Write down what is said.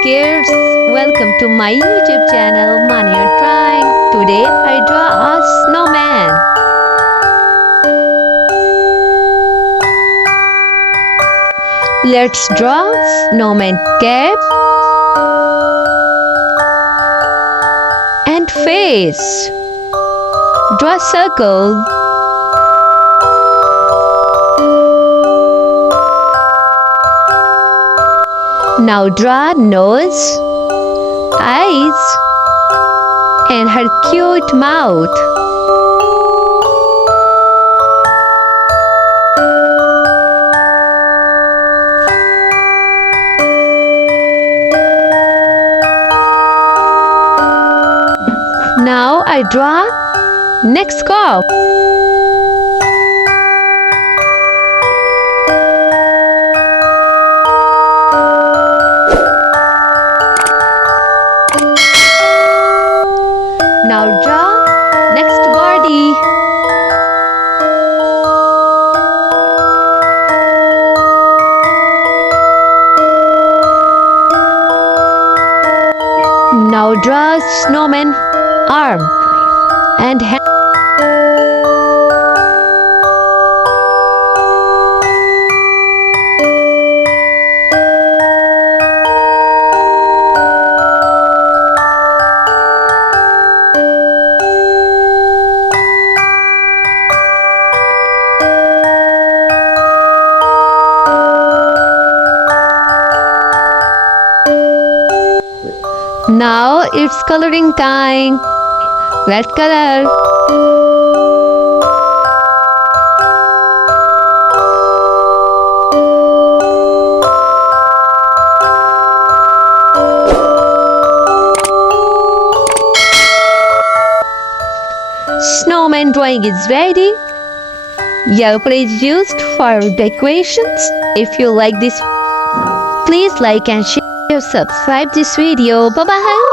kids, welcome to my YouTube channel Maniyo Drawing. Today I draw a snowman. Let's draw snowman cap and face. Draw circle. Now draw nose, eyes, and her cute mouth. Now I draw next scart. Now draw next body. Now draw snowman arm and hand. Now it's coloring time. Let's color. Snowman drawing is ready. Yellow color is used for decorations. If you like this, please like and share. Subscribe this video. Bye bye.